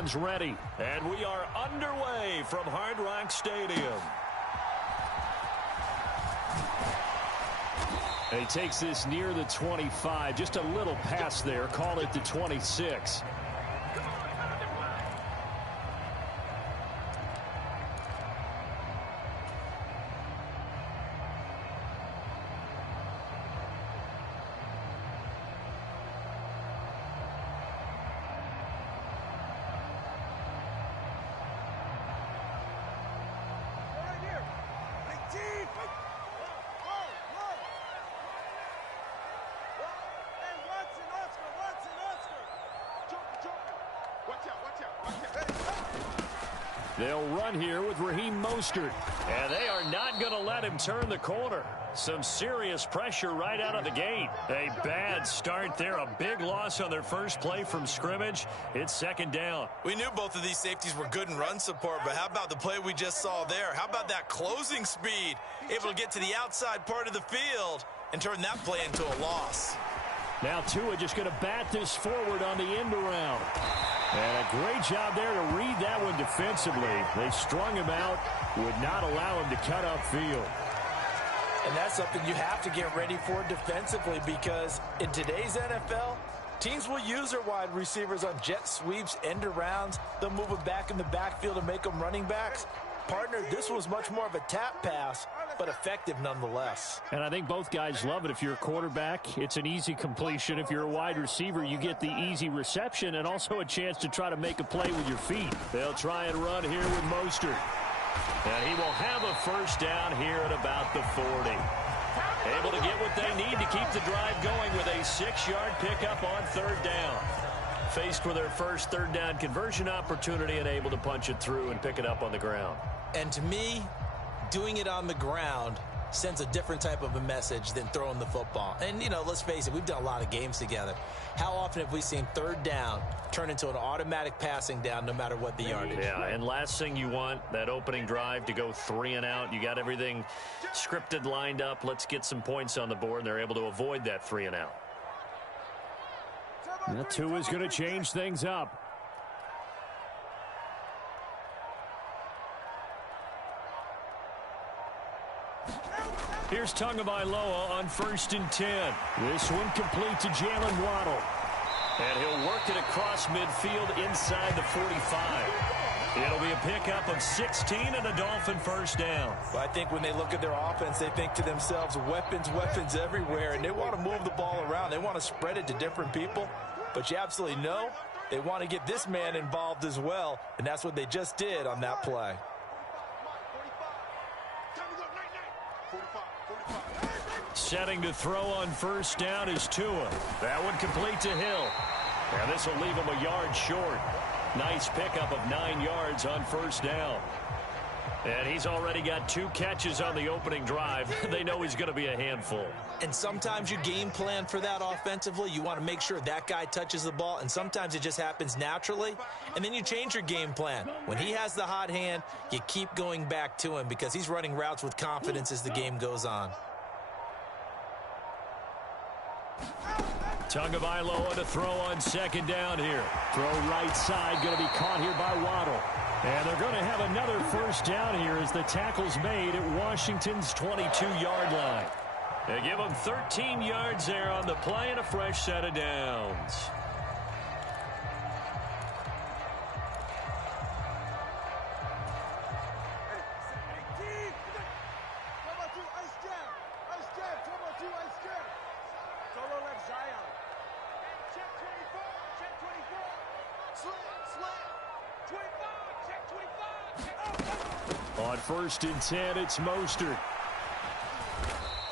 fans ready. And we are underway from Hard Rock Stadium. He takes this near the 25. Just a little pass there. Call it the 26. They'll run here with Raheem Mostert. And they are not going to let him turn the corner. Some serious pressure right out of the gate. A bad start there. A big loss on their first play from scrimmage. It's second down. We knew both of these safeties were good in run support, but how about the play we just saw there? How about that closing speed? Able to get to the outside part of the field and turn that play into a loss. Now Tua just going to bat this forward on the end around. And a great job there to read that one defensively. They strung him out, would not allow him to cut upfield. And that's something you have to get ready for defensively, because in today's NFL, teams will use their wide receivers on jet sweeps, end arounds. They'll move them back in the backfield and make them running backs. Partner, this was much more of a tap pass, but effective nonetheless. And I think both guys love it. If you're a quarterback, it's an easy completion. If you're a wide receiver, you get the easy reception and also a chance to try to make a play with your feet. They'll try and run here with Mostert. And he will have a first down here at about the 40. Able to get what they need to keep the drive going with a 6-yard pickup on third down. Faced with their first third down conversion opportunity and able to punch it through and pick it up on the ground. And to me, doing it on the ground sends a different type of a message than throwing the football. And, you know, let's face it, we've done a lot of games together. How often have we seen third down turn into an automatic passing down no matter what the yardage? Yeah, and last thing you want, that opening drive to go 3 and out. You got everything scripted, lined up. Let's get some points on the board, and they're able to avoid that 3 and out. That Tua is going to change things up. Here's Tagovailoa on 1st and 10. This one complete to Jalen Waddle. And he'll work it across midfield inside the 45. It'll be a pickup of 16 and a Dolphin first down. Well, I think when they look at their offense, they think to themselves, weapons, weapons everywhere. And they want to move the ball around. They want to spread it to different people. But you absolutely know they want to get this man involved as well. And that's what they just did on that play. Setting to throw on first down is Tua. That one complete to Hill. And this will leave him a yard short. Nice pickup of 9 yards on first down. And he's already got 2 catches on the opening drive. They know he's going to be a handful. And sometimes you game plan for that offensively. You want to make sure that guy touches the ball. And sometimes it just happens naturally. And then you change your game plan. When he has the hot hand, you keep going back to him because he's running routes with confidence as the game goes on. Tagovailoa to throw on second down here. Throw right side, going to be caught here by Waddle. And they're going to have another first down here as the tackle's made at Washington's 22-yard line. They give them 13 yards there on the play and a fresh set of downs. On 1st and 10, it's Mostert.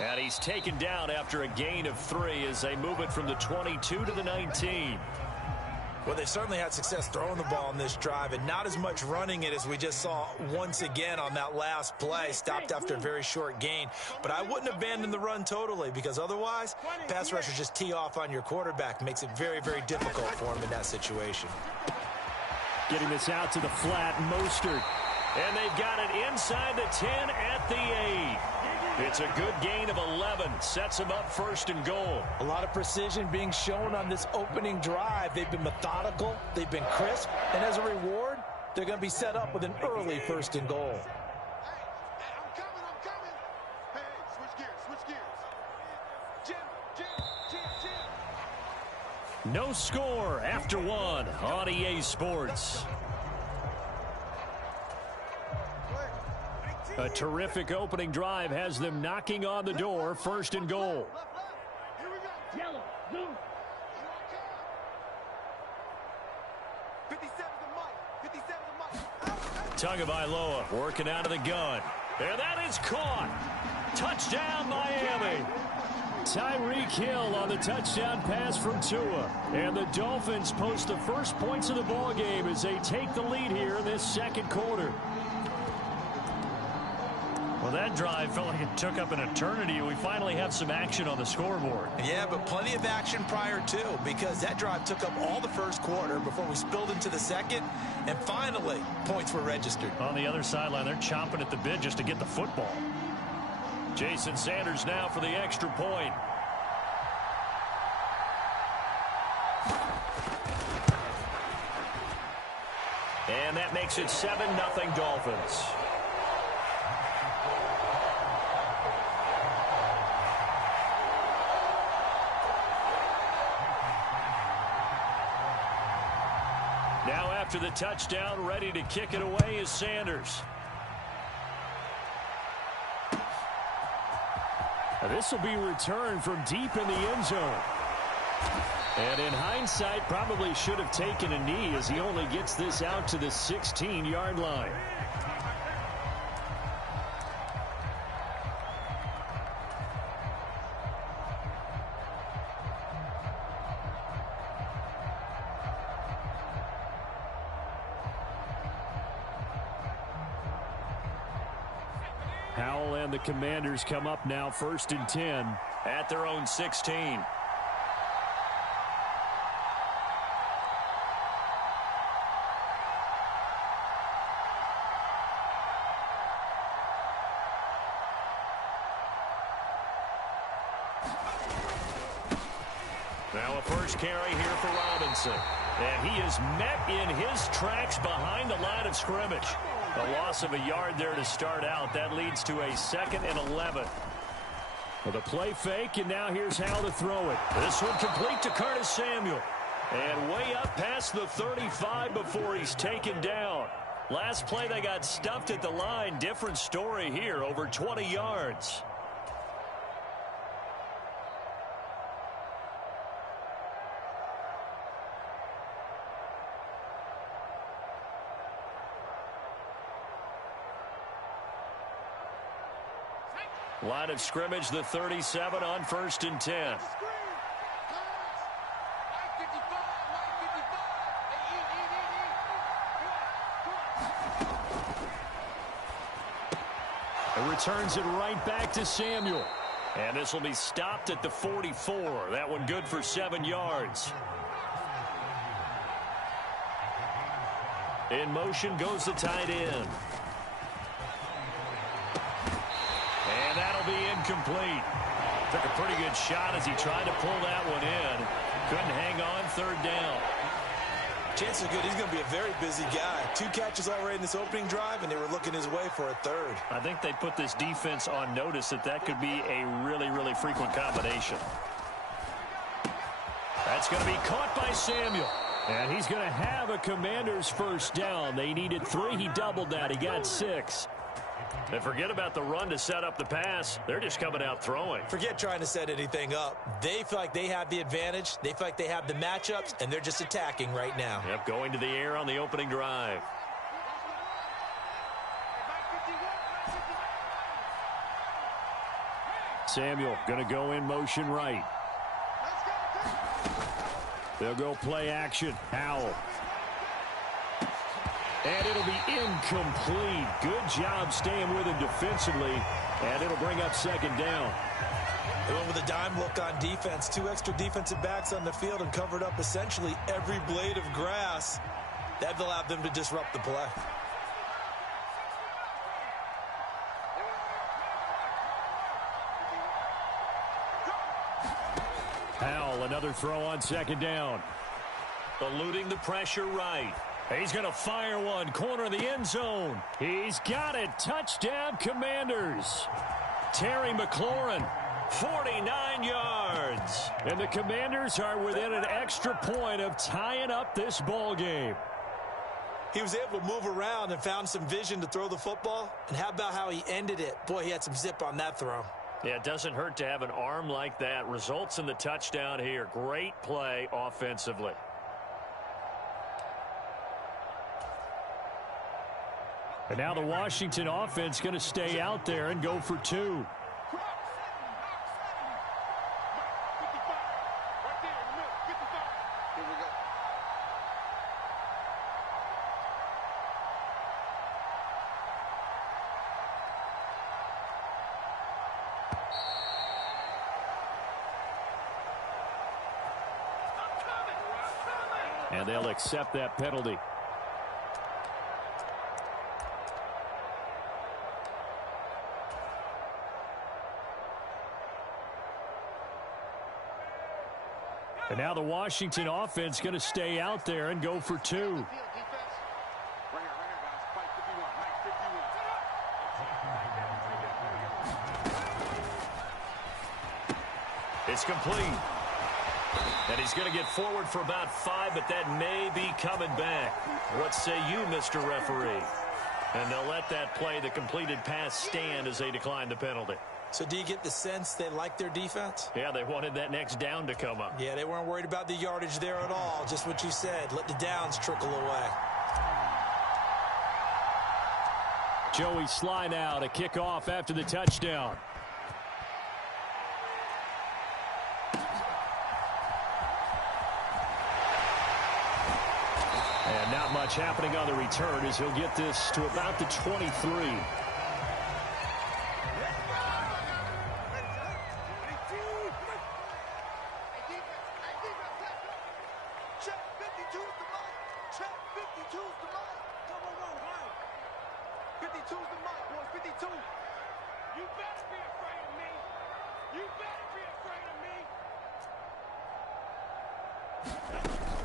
And he's taken down after a gain of 3 as they move it from the 22 to the 19. Well, they certainly had success throwing the ball in this drive, and not as much running it as we just saw once again on that last play. Stopped after a very short gain. But I wouldn't abandon the run totally, because otherwise, pass rushers just tee off on your quarterback. Makes it very, very difficult for him in that situation. Getting this out to the flat, Mostert. And they've got it inside the 10 at the 8. It's a good gain of 11. Sets him up first and goal. A lot of precision being shown on this opening drive. They've been methodical. They've been crisp. And as a reward, they're going to be set up with an early first and goal. No score after one on EA Sports. A terrific opening drive has them knocking on the door, first and goal. Tagovailoa working out of the gun. And that is caught. Touchdown, Miami. Tyreek Hill on the touchdown pass from Tua. And the Dolphins post the first points of the ballgame as they take the lead here in this second quarter. Well, that drive felt like it took up an eternity. We finally have some action on the scoreboard. Yeah, but plenty of action prior to, because that drive took up all the first quarter before we spilled into the second, and finally, points were registered. On the other sideline, they're chomping at the bit just to get the football. Jason Sanders now for the extra point. And that makes it 7-0 Dolphins. Now after the touchdown, ready to kick it away is Sanders. This will be returned from deep in the end zone. And in hindsight, probably should have taken a knee as he only gets this out to the 16-yard line. Howell and the Commanders come up now first and 10 at their own 16. Now a first carry here for Robinson. And he is met in his tracks behind the line of scrimmage. A loss of a yard there to start out. That leads to a 2nd and 11. With a play fake, and now here's how to throw it. This one complete to Curtis Samuel. And way up past the 35 before he's taken down. Last play, they got stuffed at the line. Different story here, over 20 yards. Line of scrimmage, the 37 on first and 10. And returns it right back to Samuel. And this will be stopped at the 44. That one good for 7 yards. In motion goes the tight end. And that'll be incomplete. Took a pretty good shot as he tried to pull that one in. Couldn't hang on, third down. Chances are good he's going to be a very busy guy. 2 catches already in this opening drive, and they were looking his way for a third. I think they put this defense on notice that could be a really, really frequent combination. That's going to be caught by Samuel. And he's going to have a Commander's first down. They needed 3. He doubled that. He got 6. And forget about the run to set up the pass. They're just coming out throwing. Forget trying to set anything up. They feel like they have the advantage. They feel like they have the matchups, and they're just attacking right now. Yep, going to the air on the opening drive. Samuel going to go in motion right. They'll go play action. Howell. And it'll be incomplete. Good job staying with him defensively. And it'll bring up 2nd down. They went with a dime look on defense. 2 extra defensive backs on the field and covered up essentially every blade of grass. That allowed them to disrupt the play. another throw on second down. Eluding the pressure right. He's going to fire one. Corner of the end zone. He's got it. Touchdown, Commanders. Terry McLaurin, 49 yards. And the Commanders are within an extra point of tying up this ball game. He was able to move around and found some vision to throw the football. And how about how he ended it? Boy, he had some zip on that throw. Yeah, it doesn't hurt to have an arm like that. Results in the touchdown here. Great play offensively. And now the Washington offense going to stay out there and go for two. And they'll accept that penalty. And now the Washington offense going to stay out there and go for two. It's complete. And he's going to get forward for about 5, but that may be coming back. What say you, Mr. Referee? And they'll let that play, the completed pass, stand as they decline the penalty. So do you get the sense they like their defense? Yeah, they wanted that next down to come up. Yeah, they weren't worried about the yardage there at all. Just what you said. Let the downs trickle away. Joey Sly now to kick off after the touchdown. And not much happening on the return as he'll get this to about the 23.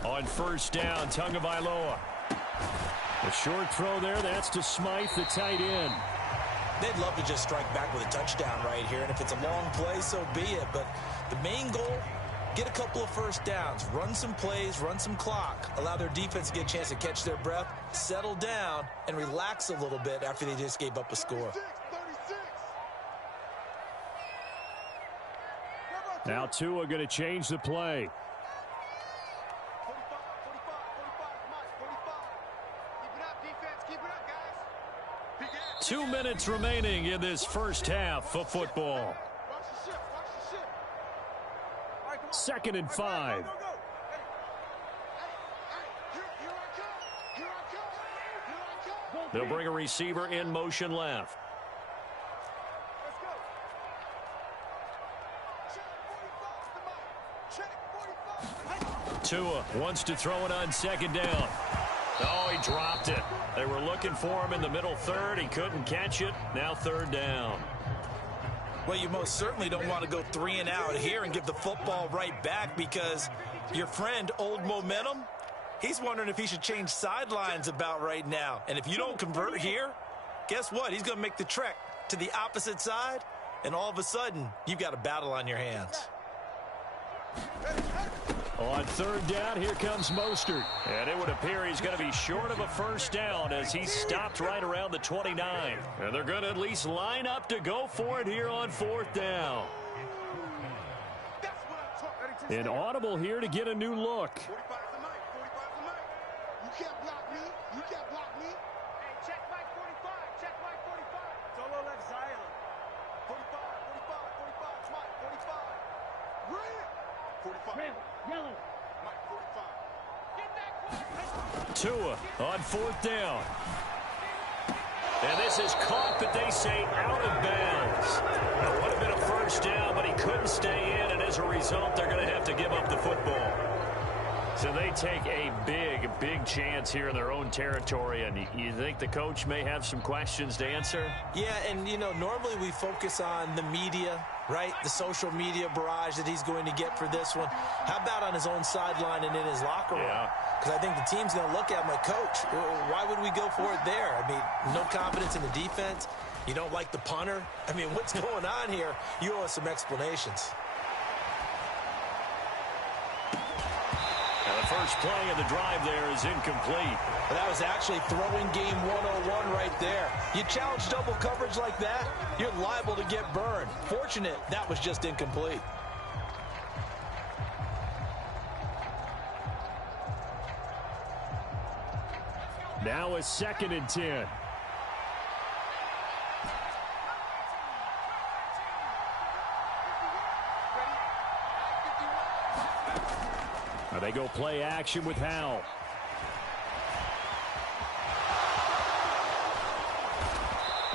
On first down, Tagovailoa. A short throw there, that's to Smythe, the tight end. They'd love to just strike back with a touchdown right here, and if it's a long play, so be it. But the main goal, get a couple of first downs, run some plays, run some clock, allow their defense to get a chance to catch their breath, settle down, and relax a little bit after they just gave up a score. Now Tua going to change the play. 2 minutes remaining in this first half of football. 2nd and 5. They'll bring a receiver in motion left. Tua wants to throw it on second down. Oh, he dropped it. They were looking for him in the middle third. He couldn't catch it. Now third down. Well, you most certainly don't want to go 3 and out here and give the football right back because your friend, Old Momentum, he's wondering if he should change sidelines about right now. And if you don't convert here, guess what? He's going to make the trek to the opposite side, and all of a sudden, you've got a battle on your hands. On third down, here comes Mostert. And it would appear he's going to be short of a first down as he stopped right around the 29. And they're going to at least line up to go for it here on fourth down. An audible here to get a new look. You can't block me. You can't block me. Hey, check Mike 45. Check Mike 45. Solo left Zyla. 45, 45, 45, Mike 45. Red. 45. Red. Yellow. Mike 45. Get that. Tua on fourth down. And this is caught, but they say out of bounds. It would have been a first down, but he couldn't stay in, and as a result, they're going to have to give up the football. So they take a big chance here in their own territory, and you think the coach may have some questions to answer? Yeah, and, you know, normally we focus on the media, right? The social media barrage that he's going to get for this one. How about on his own sideline and in his locker room? Yeah. Because I think the team's going to look at him like, Coach, why would we go for it there? I mean, no confidence in the defense. You don't like the punter? I mean, what's going on here? You owe us some explanations. Now the first play of the drive there is incomplete. Well, that was actually throwing game 101 right there. You challenge double coverage like that, you're liable to get burned. Fortunate that was just incomplete. Now a 2nd and 10. Now they go play action with Howell.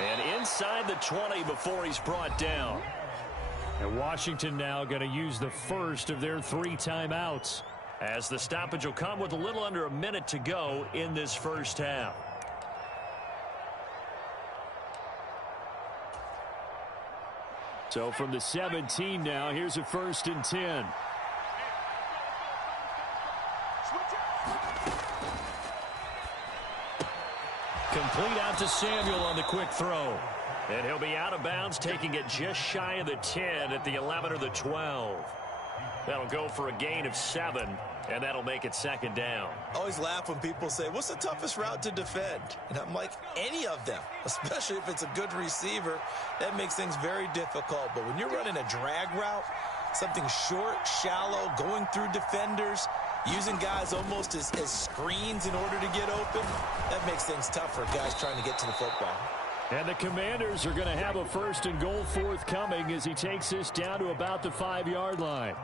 And inside the 20 before he's brought down. And Washington now going to use the first of their 3 timeouts, as the stoppage will come with a little under a minute to go in this first half. So from the 17 now, here's a 1st and 10. Complete out to Samuel on the quick throw. And he'll be out of bounds, taking it just shy of the 10 at the 11 or the 12. That'll go for a gain of 7, and that'll make it 2nd down. I always laugh when people say, what's the toughest route to defend? And I'm like, any of them, especially if it's a good receiver. That makes things very difficult. But when you're running a drag route, something short, shallow, going through defenders, using guys almost as screens in order to get open, that makes things tough for guys trying to get to the football. And the Commanders are going to have a 1st and goal forthcoming as he takes this down to about the 5-yard line.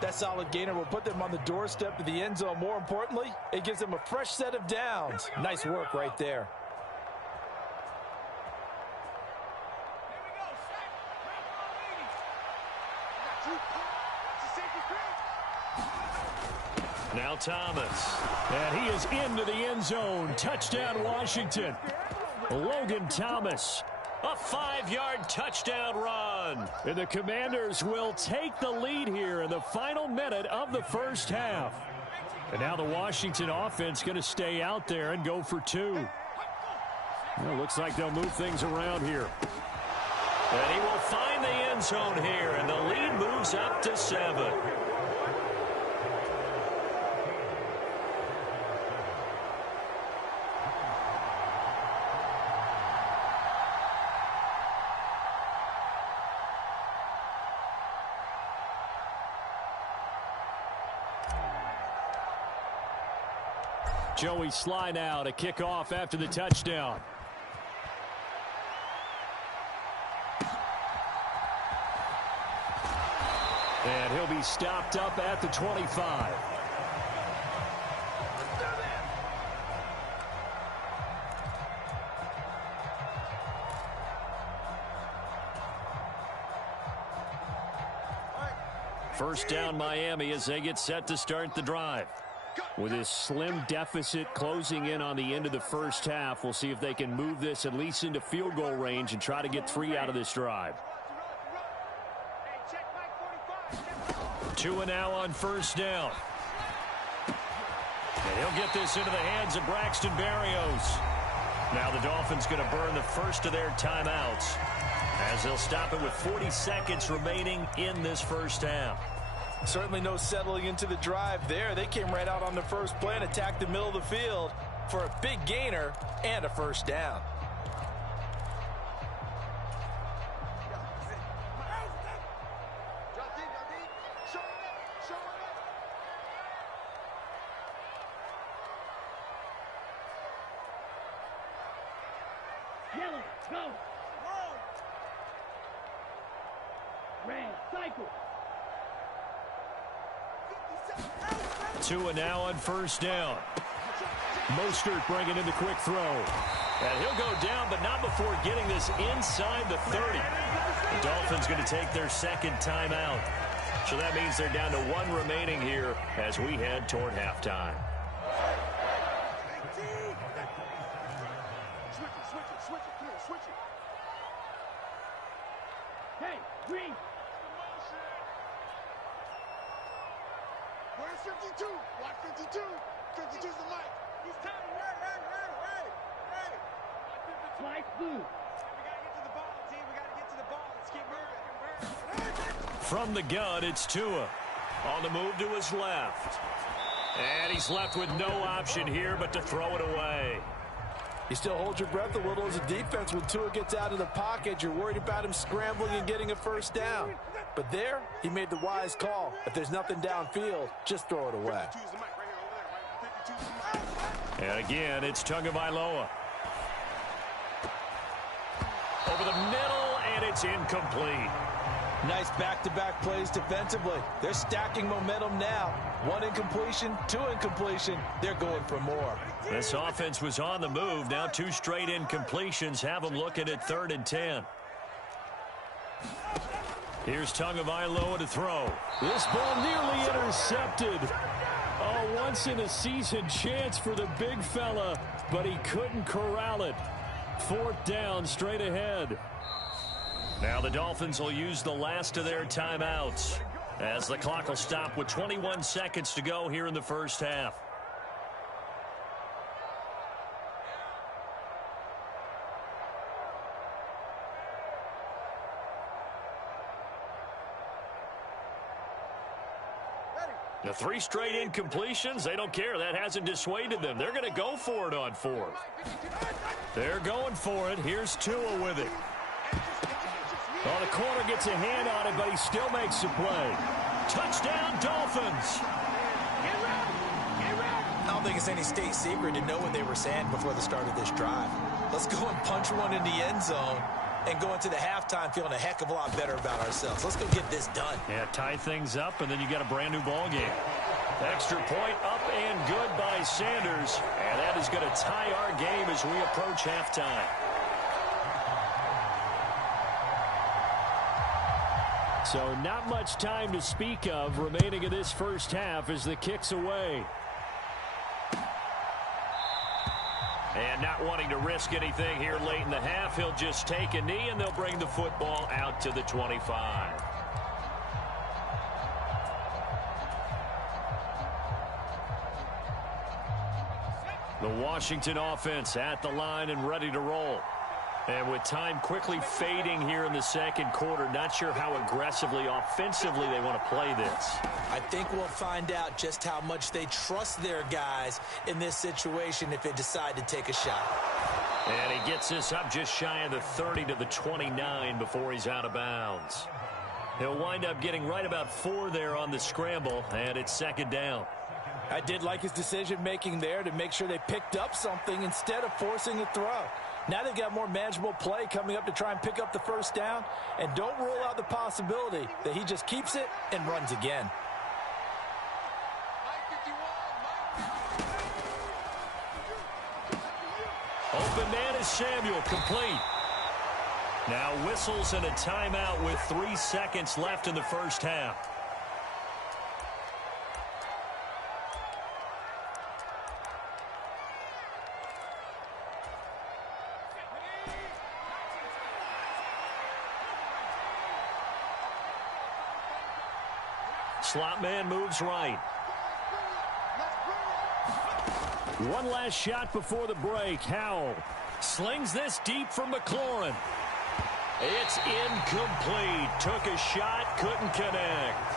That solid gainer will put them on the doorstep of the end zone. More importantly, it gives them a fresh set of downs. Nice work right there. Now Thomas. And he is into the end zone. Touchdown, Washington. Logan Thomas. A 5-yard touchdown run. And the Commanders will take the lead here in the final minute of the first half. And now the Washington offense going to stay out there and go for 2. Well, looks like they'll move things around here. And he will find the end zone here, and the lead moves up to 7. Joey Sly now to kick off after the touchdown. And he'll be stopped up at the 25. First down Miami as they get set to start the drive. With this slim deficit closing in on the end of the first half, we'll see if they can move this at least into field goal range and try to get 3 out of this drive. 2 now on first down. And he'll get this into the hands of Braxton Berrios. Now the Dolphins going to burn the first of their timeouts as they'll stop it with 40 seconds remaining in this first half. Certainly no settling into the drive there. They came right out on the first play and attacked the middle of the field for a big gainer and a first down. Yellow, go. Red, cycle. 2 now on first down. Mostert bringing in the quick throw. And he'll go down, but not before getting this inside the 30. The Dolphins going to take their second timeout. So that means they're down to 1 remaining here as we head toward halftime. Switch it. Come on, switch it. Hey, green. Where's 52? Watch 52. 52's the mic. He's tight. Hey. Slice blue. We got to get to the ball, team. We got to get to the ball. Let's keep moving. From the gun, it's Tua. On the move to his left. And he's left with no option here but to throw it away. You still hold your breath a little as a defense. When Tua gets out of the pocket, you're worried about him scrambling and getting a first down. But there, he made the wise call. If there's nothing downfield, just throw it away. 52's the mic right here, over there, right? 52's the mic. And again, it's Tagovailoa. Over the middle, and it's incomplete. Nice back-to-back plays defensively. They're stacking momentum now. 1 incompletion, 2 incompletion. They're going for more. This offense was on the move. Now 2 straight incompletions have them looking at 3rd and 10. Here's Tagovailoa to throw. This ball nearly intercepted. A once-in-a-season chance for the big fella, but he couldn't corral it. 4th down, straight ahead. Now the Dolphins will use the last of their timeouts as the clock will stop with 21 seconds to go here in the first half. The 3 straight incompletions, they don't care. That hasn't dissuaded them. They're going to go for it on 4th. They're going for it. Here's Tua with it. Well, the corner gets a hand on it, but he still makes the play. Touchdown, Dolphins. I don't think it's any state secret to know what they were saying before the start of this drive. Let's go and punch one in the end zone and go into the halftime feeling a heck of a lot better about ourselves. Let's go get this done. Yeah, tie things up, and then you got a brand new ball game. Extra point up and good by Sanders. And that is going to tie our game as we approach halftime. So not much time to speak of remaining in this first half as the kick's away. And not wanting to risk anything here late in the half, he'll just take a knee and they'll bring the football out to the 25. The Washington offense at the line and ready to roll. And with time quickly fading here in the second quarter, not sure how aggressively, offensively they want to play this. I think we'll find out just how much they trust their guys in this situation if they decide to take a shot. And he gets this up just shy of the 30 to the 29 before he's out of bounds. He'll wind up getting right about 4 there on the scramble, and it's 2nd down. I did like his decision-making there to make sure they picked up something instead of forcing a throw. Now they've got more manageable play coming up to try and pick up the first down. And don't rule out the possibility that he just keeps it and runs again. Open man is Samuel, complete. Now whistles and a timeout with 3 seconds left in the first half. Slot man moves right. One last shot before the break. Howell Slings this deep from McLaurin. It's incomplete. Took a shot, couldn't connect.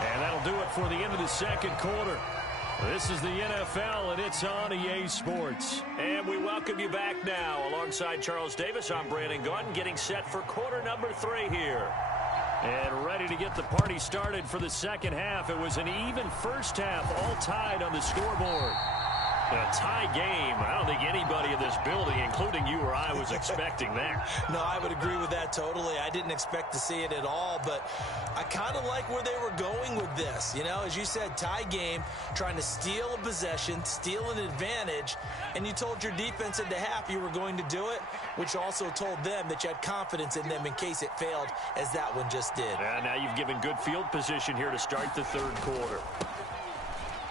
And that'll do it for the end of the second quarter. This is the NFL, and it's on EA Sports. And we welcome you back now. Alongside Charles Davis, I'm Brandon Gaudin, getting set for quarter number 3 here. And ready to get the party started for the second half. It was an even first half, all tied on the scoreboard. A tie game. I don't think anybody in this building, including you or I, was expecting that. No, I would agree with that totally. I didn't expect to see it at all, but I kind of like where they were going with this. You know, as you said, tie game, trying to steal a possession, steal an advantage, and you told your defense at the half you were going to do it, which also told them that you had confidence in them in case it failed, as that one just did. And now you've given good field position here to start the third quarter.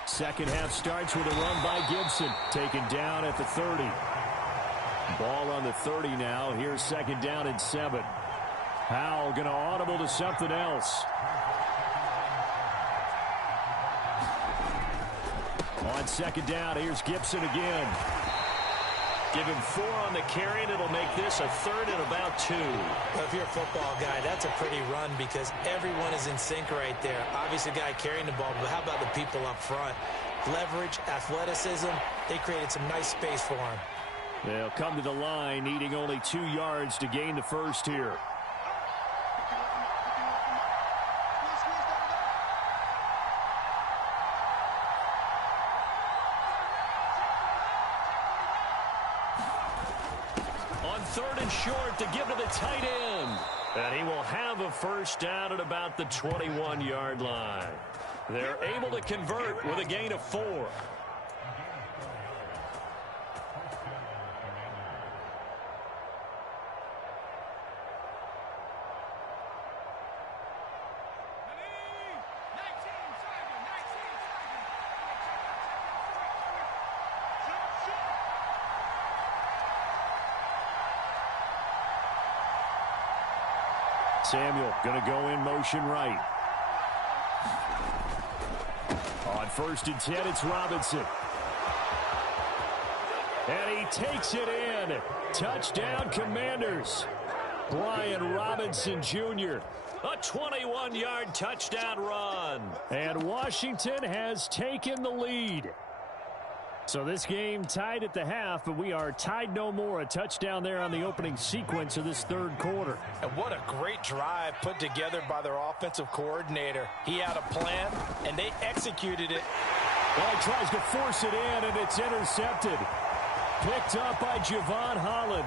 Second half starts with a run by Gibson. Taken down at the 30. Ball on the 30 now. Here's second down and 7. Howell going to audible to something else. On second down, here's Gibson again. Give him 4 on the carry, and it'll make this a third and about 2. Well, if you're a football guy, that's a pretty run because everyone is in sync right there. Obviously, the guy carrying the ball, but how about the people up front? Leverage, athleticism, they created some nice space for him. They'll come to the line, needing only 2 yards to gain the first here. Third and short to give to the tight end. And he will have a first down at about the 21-yard line. They're able to convert with a gain of 4. Samuel going to go in motion right. On first and 10, it's Robinson. And he takes it in. Touchdown, Commanders. Brian Robinson Jr. A 21-yard touchdown run. And Washington has taken the lead. So this game tied at the half, but we are tied no more. A touchdown there on the opening sequence of this third quarter. And what a great drive put together by their offensive coordinator. He had a plan, and they executed it. Well, he tries to force it in, and it's intercepted. Picked up by Javon Holland.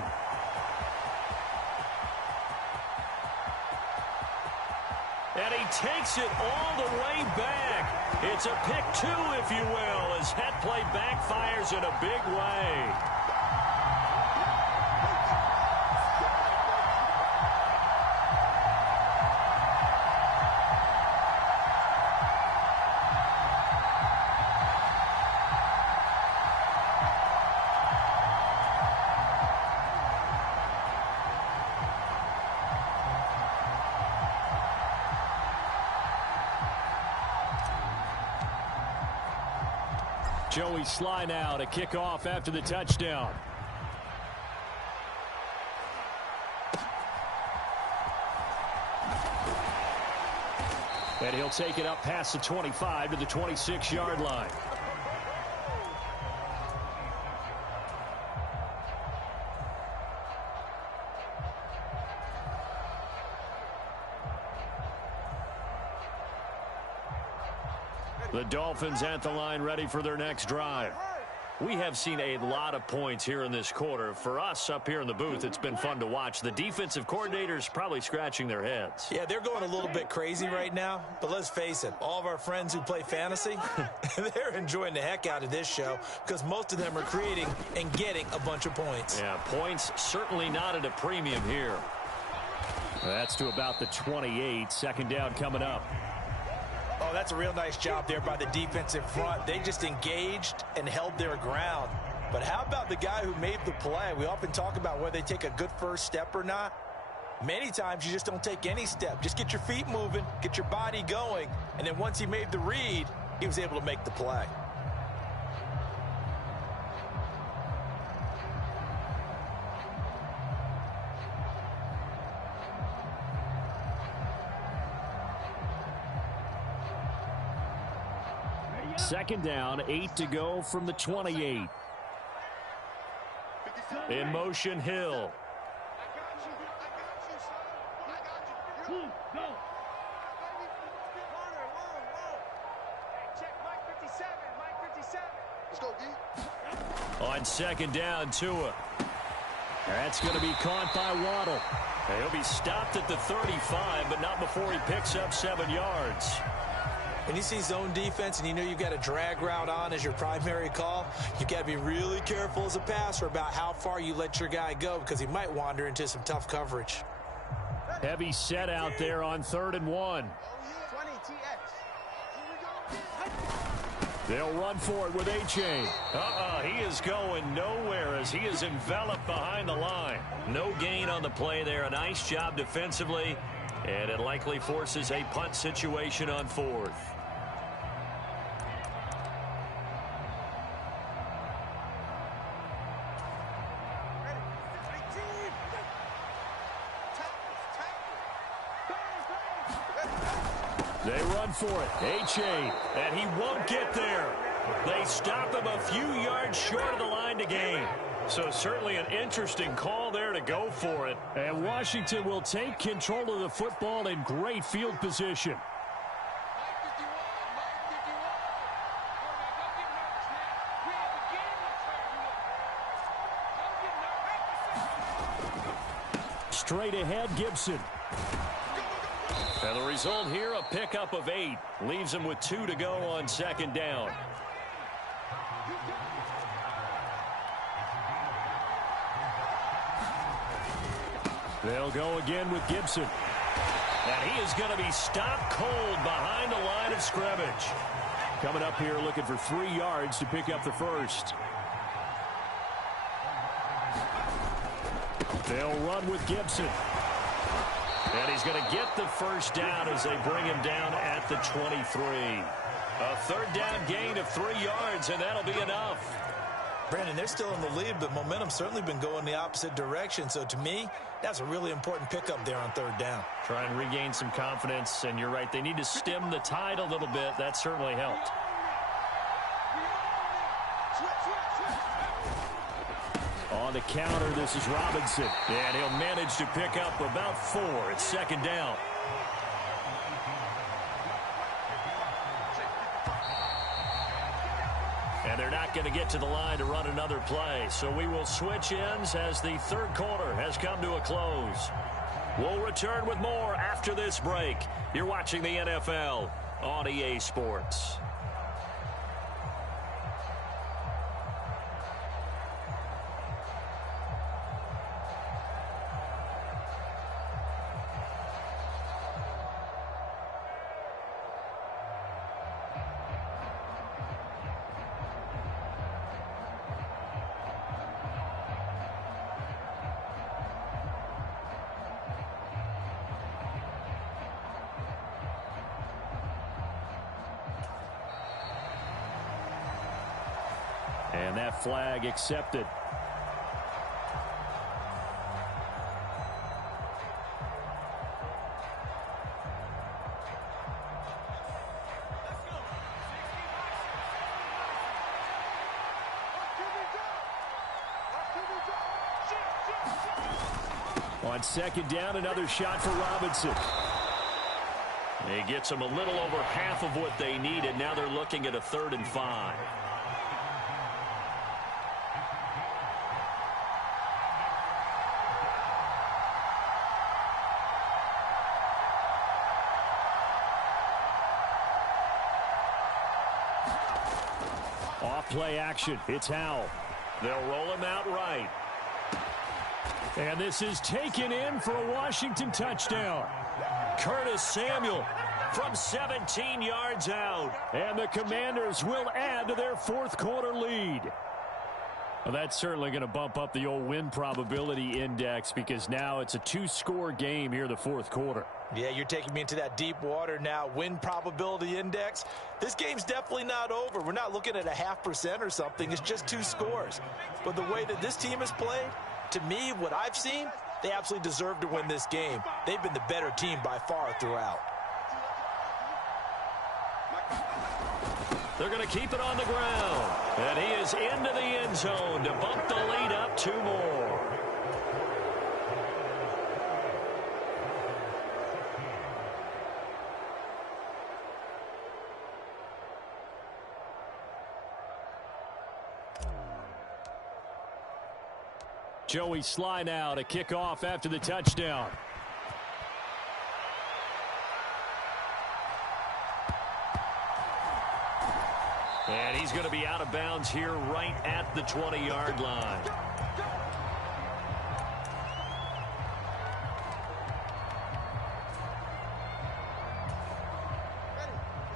And he takes it all the way back. It's a pick 2, if you will, as that play backfires in a big way. Joey Sly now to kick off after the touchdown. And he'll take it up past the 25 to the 26-yard line. The Dolphins at the line ready for their next drive. We have seen a lot of points here in this quarter. For us up here in the booth, it's been fun to watch. The defensive coordinators probably scratching their heads. Yeah, they're going a little bit crazy right now. But let's face it, all of our friends who play fantasy, they're enjoying the heck out of this show because most of them are creating and getting a bunch of points. Yeah, points certainly not at a premium here. That's to about the 28. Second down coming up. Oh, that's a real nice job there by the defensive front. They just engaged and held their ground. But how about the guy who made the play? We often talk about whether they take a good first step or not. Many times you just don't take any step. Just get your feet moving, get your body going, and then once he made the read, he was able to make the play. Second down, 8 to go from the 28. In motion, Hill. Check Mike 57. Mike 57. Let's go, D. On second down, Tua. That's going to be caught by Waddle. He'll be stopped at the 35, but not before he picks up 7 yards. And you see zone defense and you know you've got a drag route on as your primary call, you've got to be really careful as a passer about how far you let your guy go because he might wander into some tough coverage. Heavy set out there on 3rd and 1. 20 TX. They'll run for it with A-Chain. He is going nowhere as he is enveloped behind the line. No gain on the play there. A nice job defensively, and it likely forces a punt situation on 4th. They run for it. A-Chain, and he won't get there. They stop him a few yards short of the line to gain. So certainly an interesting call there to go for it. And Washington will take control of the football in great field position. Straight ahead, Gibson. And the result here, a pickup of 8. Leaves him with 2 to go on second down. They'll go again with Gibson. And he is going to be stopped cold behind the line of scrimmage. Coming up here looking for 3 yards to pick up the first. They'll run with Gibson. And he's going to get the first down as they bring him down at the 23. A 3rd down gain of 3 yards, and that'll be enough. Brandon, they're still in the lead, but momentum's certainly been going the opposite direction. So to me, that's a really important pickup there on 3rd down. Try and regain some confidence, and you're right. They need to stem the tide a little bit. That certainly helped. On the counter, this is Robinson. And he'll manage to pick up about 4. It's second down. And they're not going to get to the line to run another play. So we will switch ends as the 3rd quarter has come to a close. We'll return with more after this break. You're watching the NFL on EA Sports. And that flag accepted. On second down, another shot for Robinson. He gets them a little over half of what they needed. Now they're looking at a 3rd and 5. Off-play action. It's Howell. They'll roll him out right. And this is taken in for a Washington touchdown. Curtis Samuel from 17 yards out. And the Commanders will add to their 4th quarter lead. Well, that's certainly going to bump up the old win probability index because now it's a 2-score game here in the 4th quarter. Yeah, you're taking me into that deep water now. Win probability index. This game's definitely not over. We're not looking at a 0.5% or something. It's just 2 scores. But the way that this team has played, to me, what I've seen, they absolutely deserve to win this game. They've been the better team by far throughout. They're going to keep it on the ground. And he is into the end zone to bump the lead up 2 more. Joey Sly now to kick off after the touchdown. And he's going to be out of bounds here right at the 20-yard line.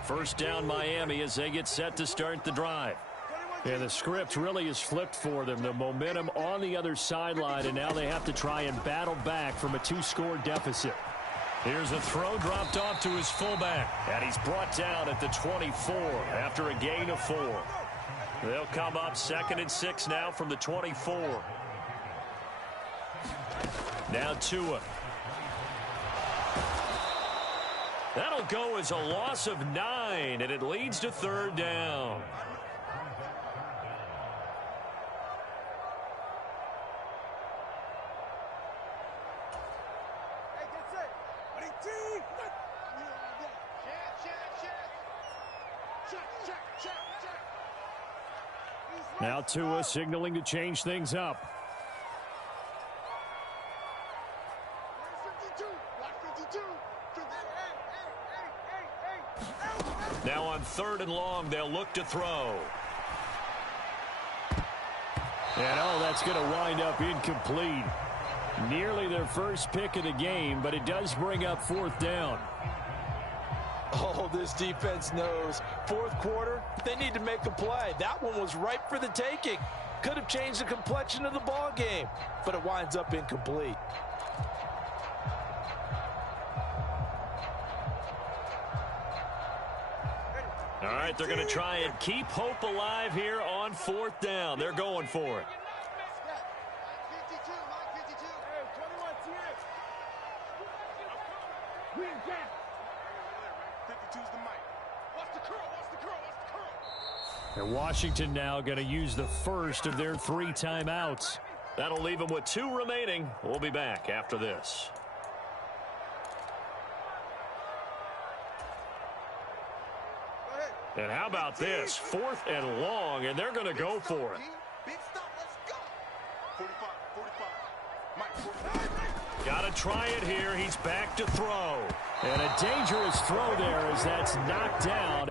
First down Miami as they get set to start the drive. And the script really is flipped for them. The momentum on the other sideline, and now they have to try and battle back from a 2-score deficit. Here's a throw dropped off to his fullback. And he's brought down at the 24 after a gain of 4. They'll come up 2nd and 6 now from the 24. Now Tua. That'll go as a loss of 9, and it leads to 3rd down. Now Tua signaling to change things up. Now on 3rd and long, they'll look to throw. And that's going to wind up incomplete. Nearly their first pick of the game, but it does bring up 4th down. Oh, this defense knows. 4th quarter, they need to make a play. That one was ripe for the taking. Could have changed the complexion of the ball game, but it winds up incomplete. All right, they're going to try and keep hope alive here on 4th down. They're going for it. And Washington now going to use the first of their 3 timeouts. That'll leave them with 2 remaining. We'll be back after this. And how about this? 4th and long, and they're going to go for it. Big stop, let's go. 45, 45. Mike, Got to try it here. He's back to throw. And a dangerous throw there as that's knocked down.